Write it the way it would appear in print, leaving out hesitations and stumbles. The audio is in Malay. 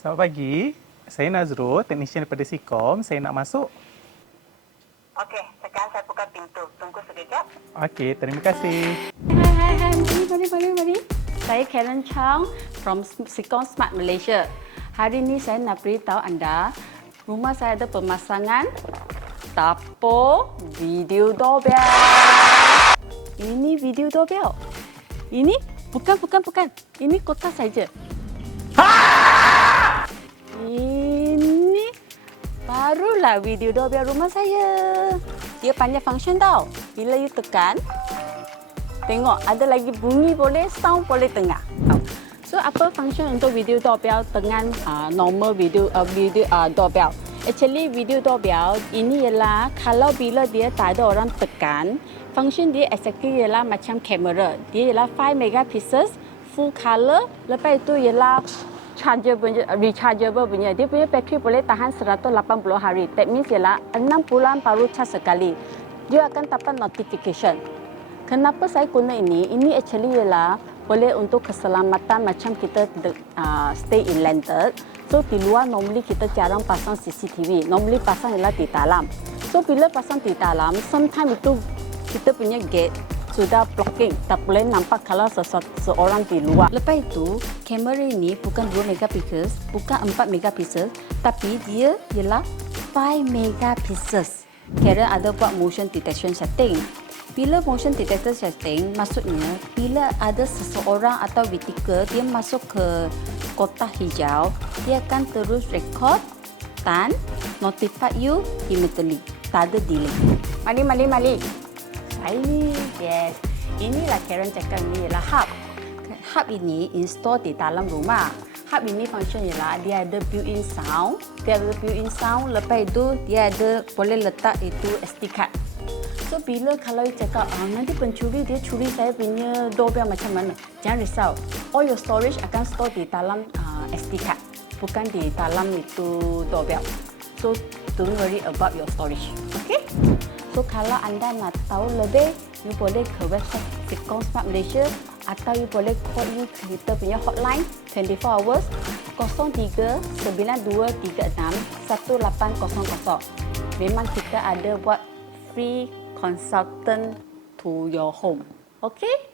Selamat pagi. Saya Nazrul, teknisian daripada SECOM. Saya nak masuk. Okey, sekarang saya buka pintu. Tunggu sekejap. Okey, terima kasih. Hai. Mari. Saya Karen Chang from SECOM Smart Malaysia. Hari ini saya nak beritahu anda, rumah saya ada pemasangan TAPO Video Doorbell. Ini video doorbell. Ini bukan. Ini kotak saja. Ini barulah video doorbell rumah saya. Dia panjang function tau. Bila you tekan, tengok ada lagi bunyi boleh, sound boleh dengar. So apa function untuk video doorbell dengan normal video doorbell? Actually video doorbell ini ialah kalau bila dia tak ada orang tekan, function dia exactly ialah macam kamera. Dia ialah 5 megapixels, full color, lepas itu ialah rechargeable punya. Dia punya bateri boleh tahan 180 hari. That means ialah 6 bulan baru charge sekali. Dia akan dapat notification. Kenapa saya guna ini? Ini actually ialah boleh untuk keselamatan macam kita stay in landed. So di luar normally kita jarang pasang CCTV. Normally pasang ialah di dalam. So bila pasang di dalam, sometimes itu kita punya gate sudah blocking, tak boleh nampak kalau seorang di luar. Lepas itu, kamera ini bukan 2 megapixels, bukan 4 megapixels, tapi dia ialah 5 megapixels. Karen ada buat motion detection setting. Bila motion detection setting, maksudnya bila ada seseorang atau vehicle dia masuk ke kotak hijau, dia akan terus record dan notify you immediately. Tak ada delay. Mari. Yes. Inilah Karen cakap, ini ialah hub. Hub ini install di dalam rumah. Hub ini function ialah dia ada built-in sound. Lepas itu dia ada boleh letak itu SD card. So bila kalau you cakap nanti pencuri dia curi saya punya doorbell macam mana? Jangan risau. All your storage akan store di dalam SD card, bukan di dalam itu doorbell. So don't worry about your storage. Okay? So kalau anda nak tahu lebih, you boleh ke website SECOM Smart Malaysia atau you boleh call kita punya hotline 24 hours 03-9236-1800. Memang kita ada buat free consultant to your home. Okay?